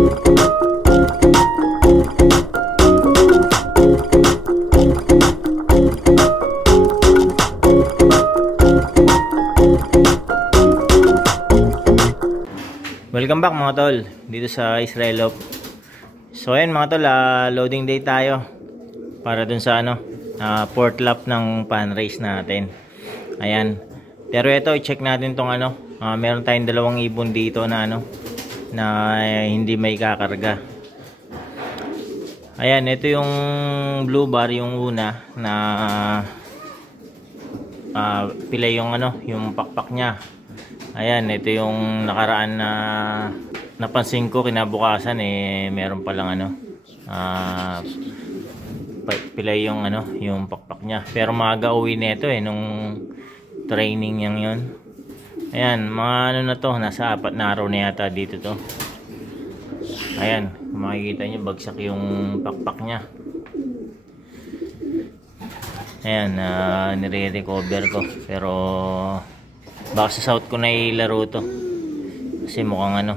Welcome back mga tol, dito sa Israelop. So ayan mga tol, loading day tayo para dun sa fourth lap ng pan race natin. Ayan. Pero ito, i-check natin tong meron tayong dalawang ibon dito na na hindi may kakarga. Ayan, ito yung blue bar, yung una na pilay yung yung pakpak niya. Ayan, ito yung nakaraan na napansin ko kinabukasan meron palang pilay yung yung pakpak niya. Pero maaga uwi nito nung training niyang yun. Ayan, mga na to, nasa 4 na araw na yata dito to. Ayan, makikita niyo bagsak yung pakpak niya. Ayan, nire-recover ko. Pero baka sa south ko na ilaro to. Kasi mukhang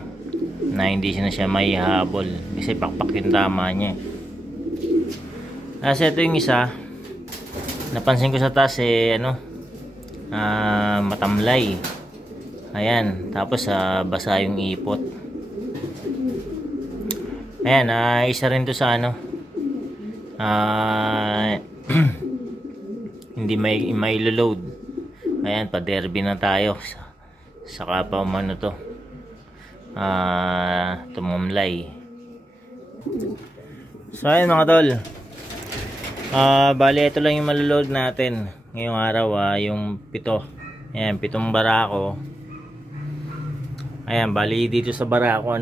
na hindi siya may habol. Kasi pakpak yung tama niya. Kasi ito yung isa. Napansin ko sa taas matamlay. Ayan, tapos basa yung ipot. Ayan, isa rin to sa hindi may load. Ayan, pa-derby na tayo. Saka pa to. Tumumlay. So ayan mga tol. Bali ito lang yung maloload natin ngayong araw, yung 7. Ayan, 7 barako. Ayan, bali dito sa barako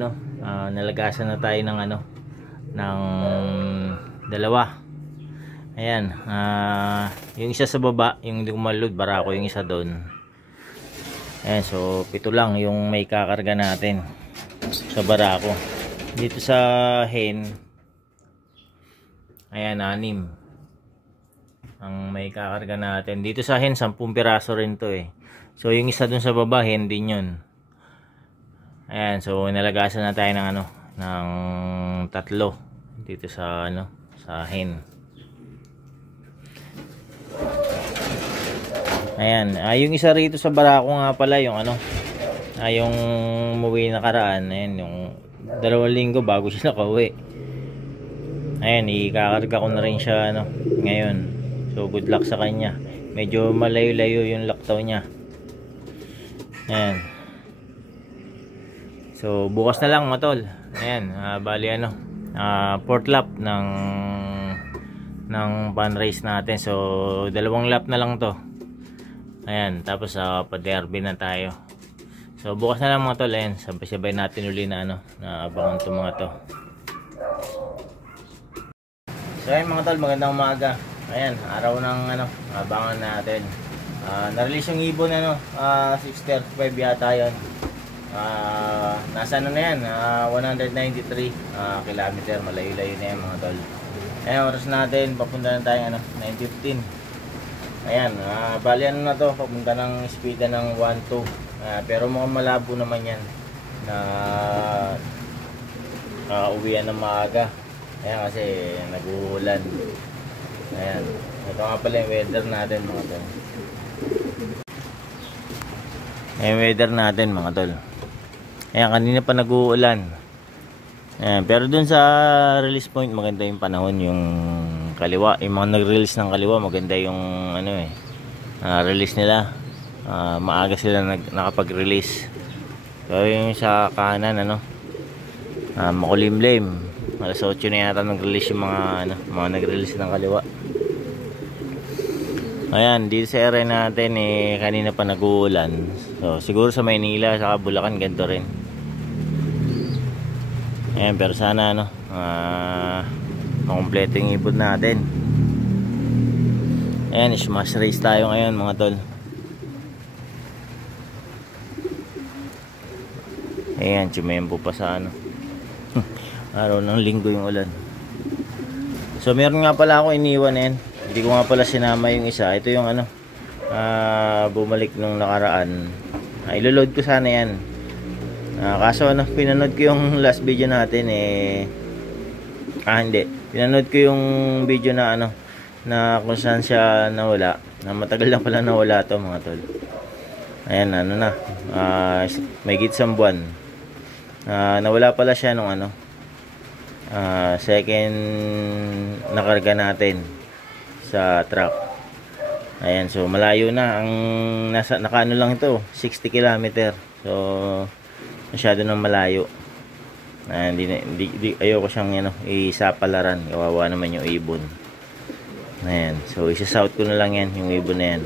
nalagasan na tayo ng ng 2. Ayan, yung isa sa baba, yung hindi ko malload, barako yung isa doon. Ayan, so 7 lang yung may kakarga natin sa barako. Dito sa hen, ayan, 6 ang may kakarga natin. Dito sa hen, 10 piraso rin to So yung isa doon sa baba, hen din yun. Ayan, so nalagasan na tayo ng ng 3 dito sa sa hen. Ayan, yung isa rito sa barako nga pala yung yung umuwi nakaraan. Ayan, yung 2 linggo bago siya nakauwi. Ayan, ikakarga ko na rin siya ngayon. So good luck sa kanya. Medyo malayo-layo yung laktaw niya. Ayan. So bukas na lang mga tol. Ayan, bali fourth lap ng pan race natin. So 2 lap na lang to. Ayan, tapos pa-derby na tayo. So bukas na lang mga tol. Ayan, sabay-sabay natin uli na abangan to mga to. So ayan mga tol, magandang umaga. Ayan, araw ng abangan natin. Na-release yung ibon 635 yata yun. Nasa na yan, 193 kilometer, malayo-layo na yan mga tol. Ayan, oras natin, papunta na tayo 9:15. Ayan, bali na to, papunta ng speed ng 1.2. Pero mukhang malabo naman yan na uwian ng maaga. Ayan, kasi nag-uulan. Ayan, ito nga pala yung weather natin mga tol. Ayan, weather natin mga tol. Ayan, kanina pa nag-uulan. Ayan, pero dun sa release point maganda yung panahon, yung kaliwa, yung mga nag-release ng kaliwa maganda yung release nila. Maaga sila nakapag-release. So yung sa kanan makulimlim. Alas 8 na yata nag-release yung mga nag-release ng kaliwa. Ayan, dito sa area natin kanina pa nag-uulan. So siguro sa Maynila saka Bulacan ganito rin. Ayan, pero sana makumpleto yung ibon natin. Ayan, smash race tayo ngayon mga tol. Ayan, tsumempo pa sa araw ng linggo yung ulan. So meron nga pala ako iniwan hindi ko nga pala sinama yung isa. Ito yung bumalik nung nakaraan. Iloload ko sana yan. Kaso ano, pinanood ko yung last video natin hindi. Pinanood ko yung video na ano, na kung saan siya nawala. Na matagal na pala nawala to mga tol. Ayan, ano na. May gitsang buwan. Nawala pala siya nung ano. Second nakarga natin sa truck. Ayan, so malayo na. Ang nakaano lang ito, 60 km. So masyado nang malayo. Ayoko siyang isapalaran. Kawawa naman yung ibon. Ayan, so isa-south ko na lang yan, yung ibon na yan.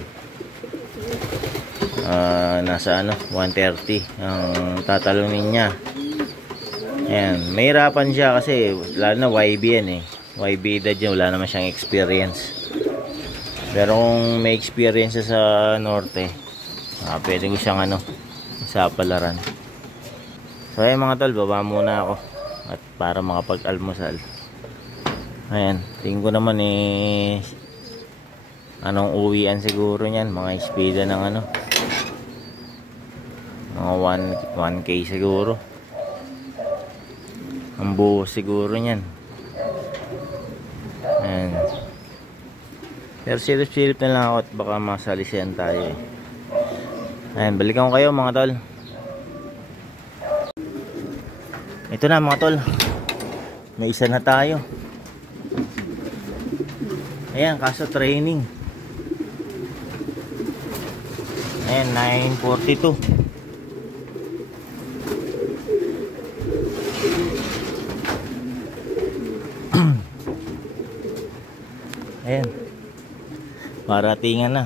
Nasa 130 ang tatalunin niya. Ayan, may hirapan siya kasi lalo na YB yan YB edad yun, wala naman siyang experience. Pero kung may experience sa norte, pwede ko siyang isapalaran. So ayan mga tol, baba muna ako at para makapag-almusal. Ayan, tingin ko naman anong uwian siguro niyan, mga speeda ng mga 1K siguro. Ang buo siguro niyan. Ayan. Pero silip-silip na lang ako at baka masalisihan tayo Ayan, balikan ko kayo mga tol. Ito na mga tol, may isa na tayo. Ayan, kaso training. Ayan, 9:42. Ayan, paratingan na.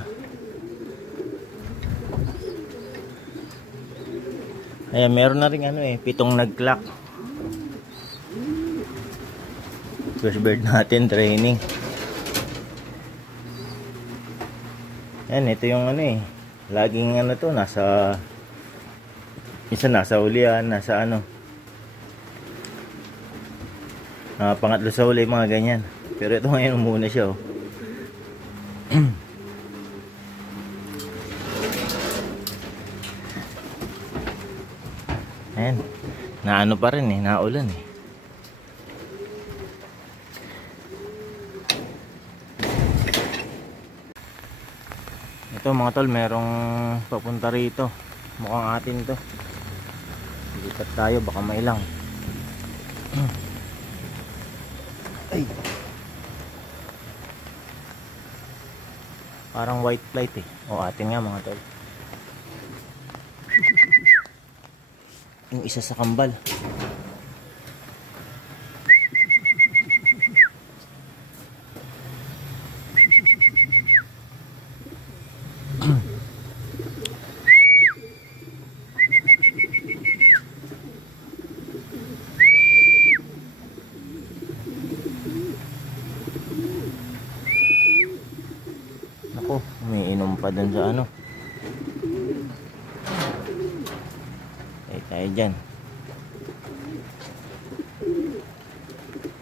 Ayan, meron na rin 7 nag-clock. First bird natin training. Ayan, ito yung laging to, minsan nasa ulian, nasa pangatlo sa uli, mga ganyan. Pero ito ngayon muna siya Ayan, naano pa rin naulan Ito mga tol, merong papunta rito. Mukhang atin to. Lipat tayo, baka mailang. Ay. Parang white flight atin nga mga tol. Yung isa sa kambal. Umiinom pa dun sa tayo dyan.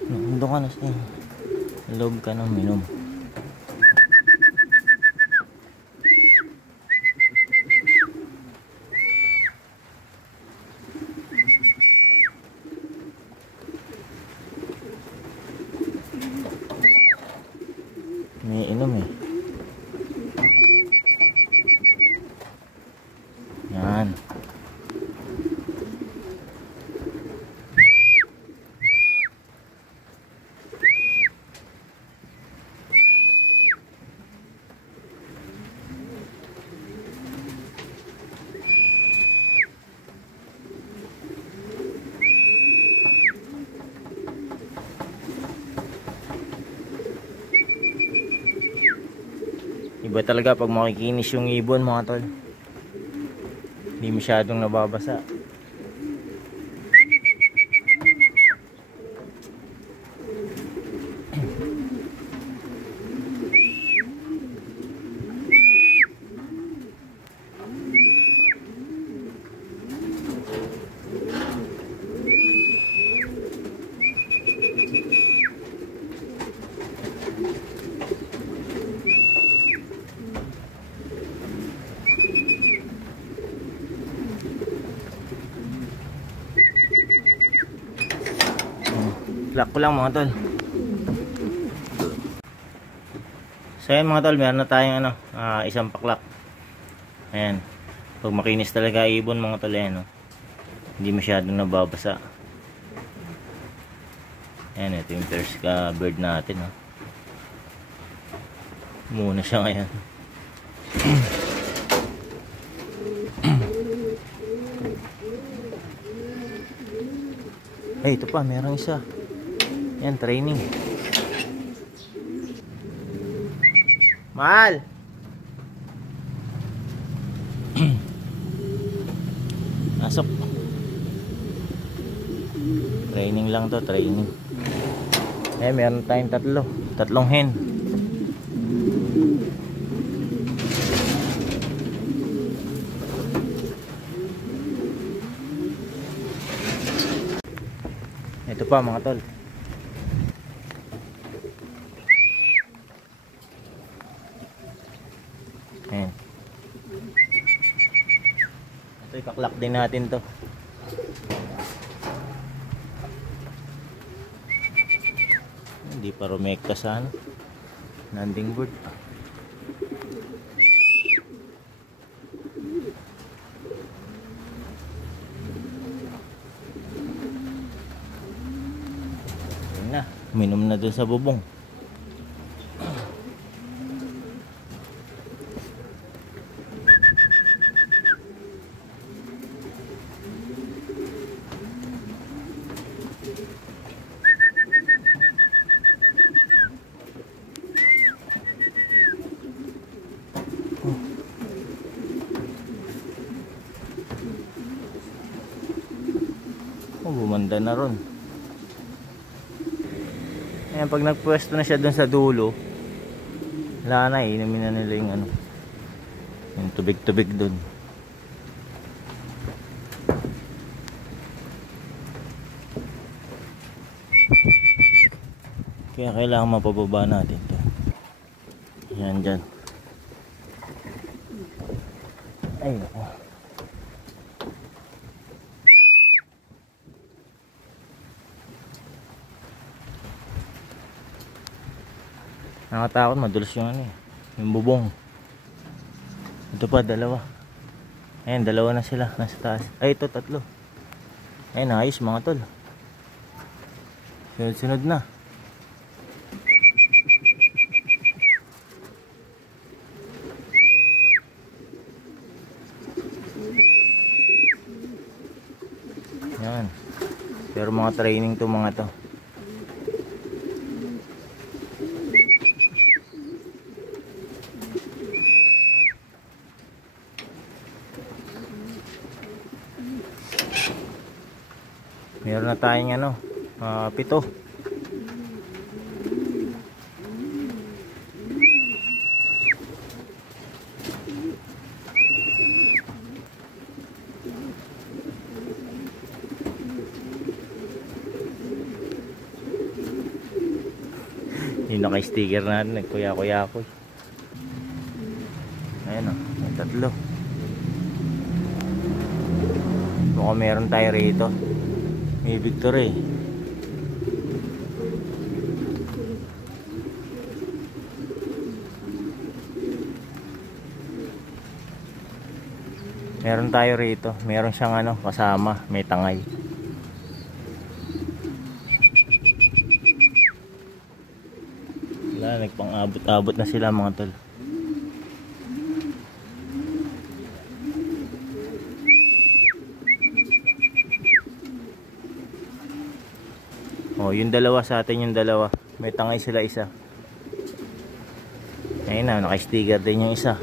Doon ka na siya. Loob ka na uminom. Umiinom Yan. Iba talaga pag makikinis yung ibon mga tol. Hindi masyadong nababasa. Lock ko lang mga tol. So ayan mga tol, meron na tayong ano, isang paklak. Ayan. Pag makinis talaga ibon mga tol, ayan, no? Hindi masyadong nababasa. Ayan, ito yung first bird natin, no? Muna siya ngayon. Ay, ito pa, merong isa. Ayan, training. Mahal! Pasok. Training lang to, training. Eh, meron tayong tatlong hen. Ito pa mga tol. Ayan. Ito ikaklak din natin to. Hindi pa rumekta sa ano, landing board. Ayan na, uminom na dun sa bubong. Bumanda na ron. Ayan, pag nagpwesto na siya dun sa dulo, wala na, inumin na nila yung ano, yung tubig-tubig dun. Kaya kailangan mapababa natin to. Ayan dyan. Ay, nako. Nakatakot, madulas yung ano, yung bubong. Ito pa, dalawa. Ayan, dalawa na sila, nasa taas. Ay, ito, tatlo. Ayan, ayos mga tol. Sunod-sunod na. Ayan. Pero mga training to mga to. Meron na tayong ano, 7. Yung naka-sticker natin, nagkuya-kuya ko. Ayan o, may 3. Baka meron tayo rito. May victory. Meron tayo rito. Meron siyang ano, kasama. May tangay. Wala, nagpang-abot-abot na sila mga tol. Oh, yung dalawa sa atin, yung dalawa. May tangay sila isa. Ayun na, naka-sticker din yung isa.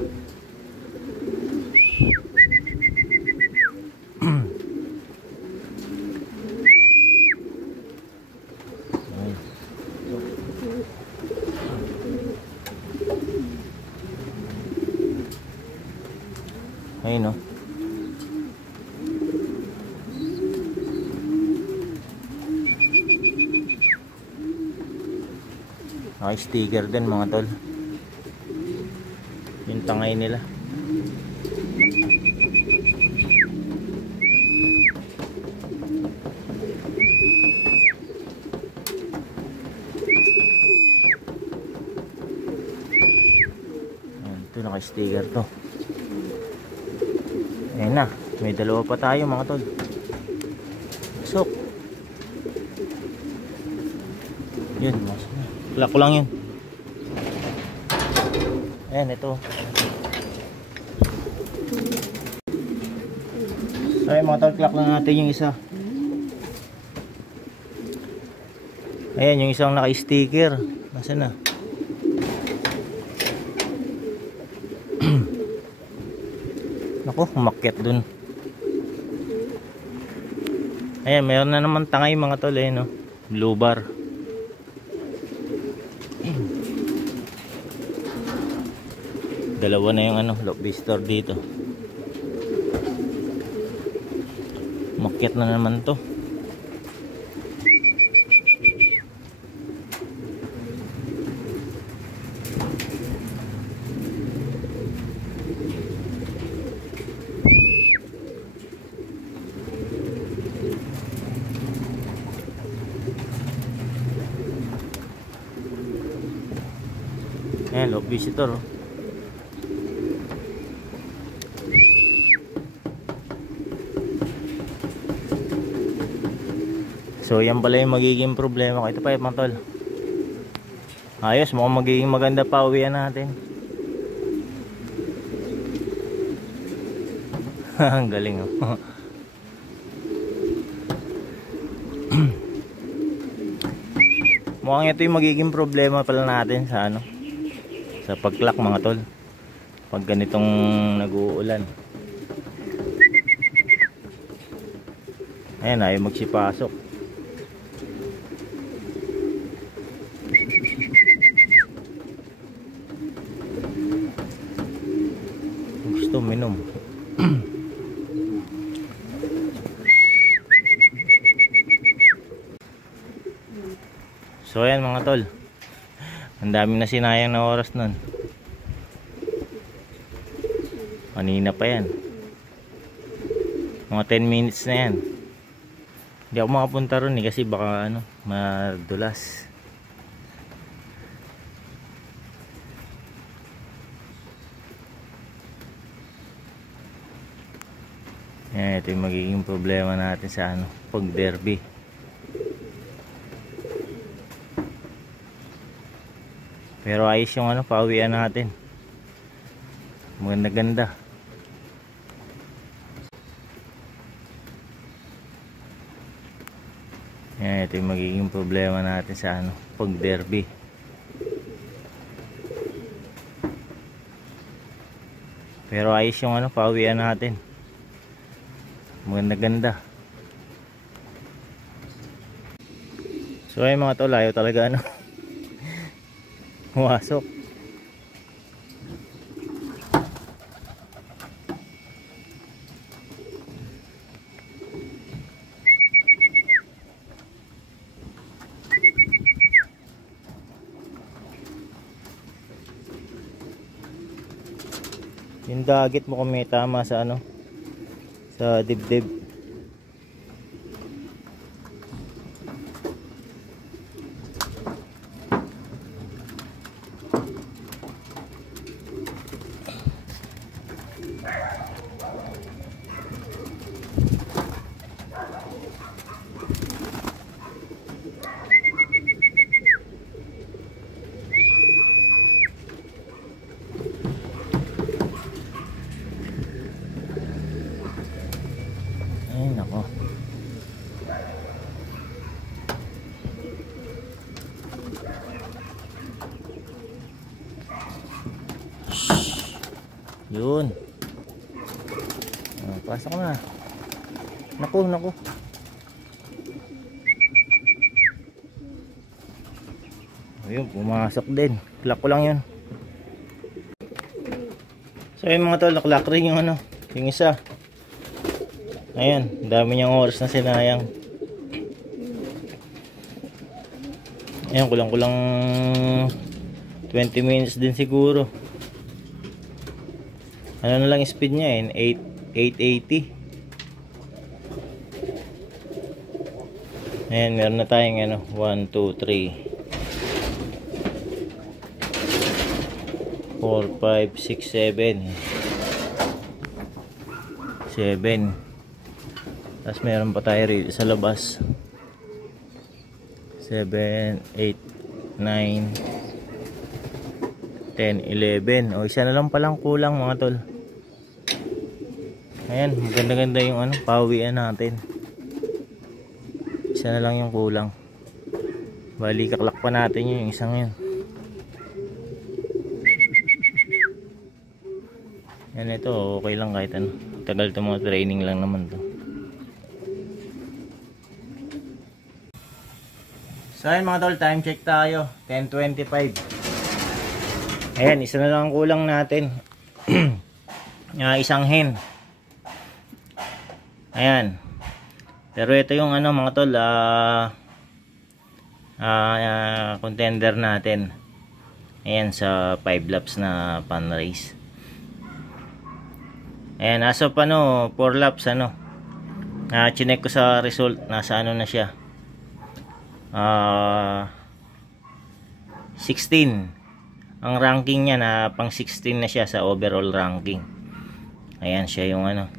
Ayun oh. Naka-sticker din mga tol. Yung tangay nila. naka-sticker to. Ayun na, may dalawa pa tayo mga tol. Sok. Yun, clock ko lang yun. Ayan, ito. So ayun mga tol, clock lang natin yung isa. Ayan, yung isang naka-sticker. Nasaan na? Naku, umakyat dun. Ayan, mayroon na naman tangay mga tol, eh, no? Blue bar. Dalawa na yung lock visitor dito. Umakyat na naman to. Ayan, lock visitor. So yan pala yung magiging problema ko. Ito pa yung mga tol. Ayos, mukhang magiging maganda pa uwian natin. Ang galing, oh. Mukhang ito yung magiging problema pala natin sa sa pag-clock mga tol. Pag ganitong nag-uulan. Ayan, ayaw magsipasok. Gusto minom. So ayan mga tol, ang dami na sinayang na oras nun. Kanina pa yan, mga 10 minutes na yan. Hindi ako makapunta ron kasi baka madulas. Yan, ito yung magiging problema natin sa pag derby. Pero ayos yung pauwian natin. Maganda-ganda. Yan, ito yung magiging problema natin sa pag derby. Pero ayos yung pauwian natin. Maganda-ganda. So ay mga tol, ayaw talaga pumasok. Yung dagit mo kung may tama sa sa dibdib. Ay nako. Yun. Pasok na. Naku. Ayun, pumasok din. Clock ko lang yun. So yun mga tol, naklock rin yung yung isa. Ayan, dami niyang oras na sinayang. Ayan, kulang-kulang 20 minutes din siguro. Ano na lang speed niya, 880. Ayan, meron na tayong 1, 2, 3, 4, 4, 5, 6, 7. 7. Tapos meron pa tayo rito sa labas. 7, 8, 9, 10, 11. O, isa na lang palang kulang mga tol. Ayan, maganda-ganda yung ano, pawian natin. Isa na lang yung kulang. Bali, kaklak pa natin yung isang yun. Yan, ito okay lang kahit ano. Tagal ito, mga training lang naman to. So ayun mga tol, time check tayo. 10:25. Ayan, isa na lang ang kulang natin. Isang hen. Ayan. Pero ito yung ano mga tol, contender natin. Ayan, sa 5 laps na pan race. Ayan, as of 4 laps chinek ko sa result, nasa ano na siya, 16 ang ranking niya, na pang 16 na siya sa overall ranking. Ayan siya yung ano,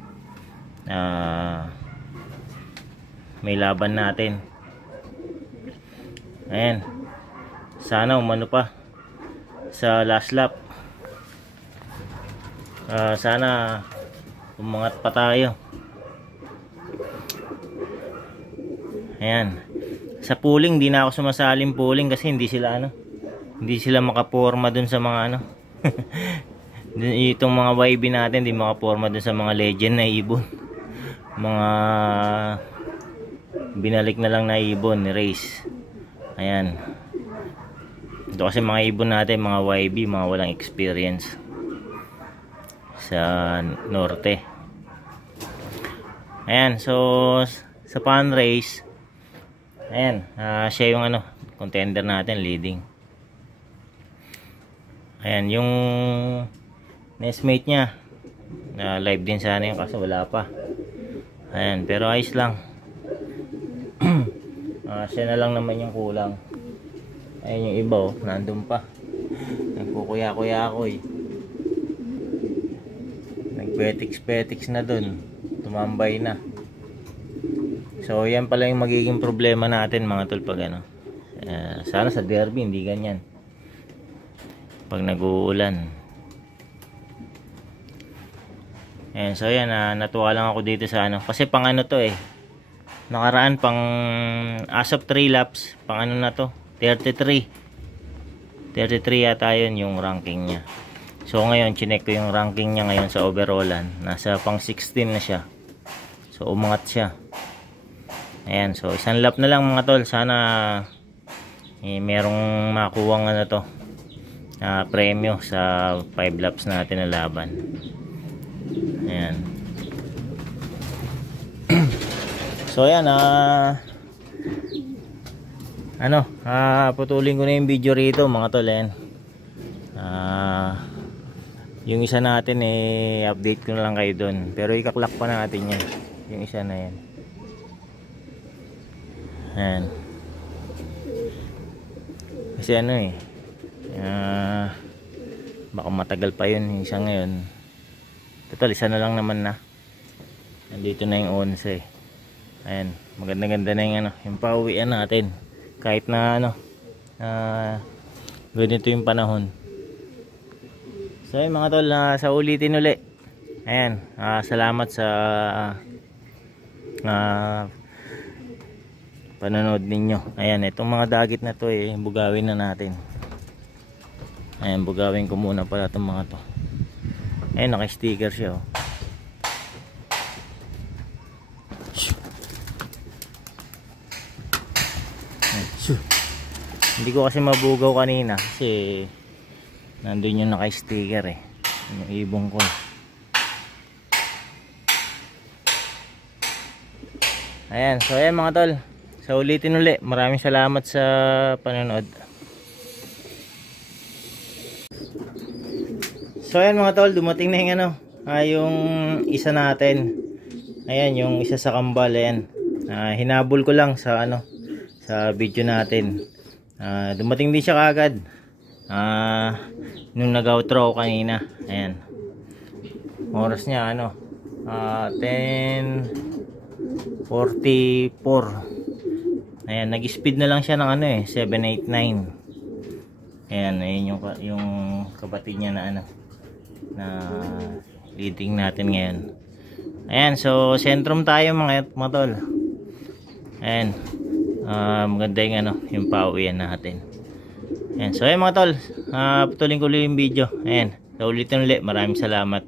may laban natin. Ayan, sana umano pa sa last lap. Sana umangat pa tayo. Ayan, sa pooling di na ako sumasaling pooling kasi hindi sila makaporma dun sa mga ano itong mga YB natin, di makaporma dun sa mga legend na ibon, mga binalik na lang na ibon ni race. Ayan, ito kasi mga ibon natin, mga YB, mga walang experience sa norte. Ayan, so sa pan race, ayan, siya yung ano, contender natin, leading. Ayan, yung nestmate niya, live din sana yun kasi wala pa. Ayan, pero ayos lang. Siya na lang naman yung kulang. Ayan yung iba, nandun pa, nagkukuya-kuya ako eh. Nagpetiks-petiks na dun, tumambay na. So yan pala yung magiging problema natin mga tol pag ano, sana sa derby hindi ganyan pag nag-uulan. Ayan, so yan, natuwa lang ako dito sa ano, kasi pang ano to nakaraan, pang as of 3 laps, pang ano na to, 33 yata yun yung ranking nya. So ngayon chinek ko yung ranking nya ngayon sa overallan, nasa pang 16 na siya. So umangat siya. Ayan, so isang lap na lang mga tol, sana merong makuwang ano to, premyo sa 5 laps natin na laban. Ayan. So ayan, putulin ko na yung video rito mga tol. Ayan, yung isa natin update ko na lang kayo dun, pero ikaklak pa natin yan, yung isa na yan. Ayan, kasi ano baka matagal pa yun yung isa ngayon. Total isa na lang naman na, nandito na yung 11. Ayan, maganda-ganda na yung ano, yung pauwian natin kahit na ano, ganito yung panahon. So ayun mga tol, sa ulitin uli. Ayan, salamat sa panonood ninyo. Ayan, itong mga dagit na to bugawin na natin. Ayan, bugawin ko muna pala itong mga to. Ayan, naka-sticker siya Hindi ko kasi mabugaw kanina kasi nandun yung naka-sticker yung ibong ko. Ayan, so ayan mga tol, sa ulitin uli, maraming salamat sa panonood. So ayan mga tol, dumating na yung ano, yung isa natin. Ayan, yung isa sa kambal. Ayan, hinabol ko lang sa ano, sa video natin. Dumating din siya kagad. nung nag-outro ako kanina. Ayan. Oras niya ano, 10:44. Ayan, nag-speed na lang siya ng ano 789. Ayan, ayun yung kapatid niya na ano, na leading natin ngayon. Ayan, so sentrum tayo mga tol. Ayan, maganda yung ano, yung pauwian natin. Ayan, so ayan mga tol, putulin ko ulit yung video. Ayan, so ulitin ulit, maraming salamat.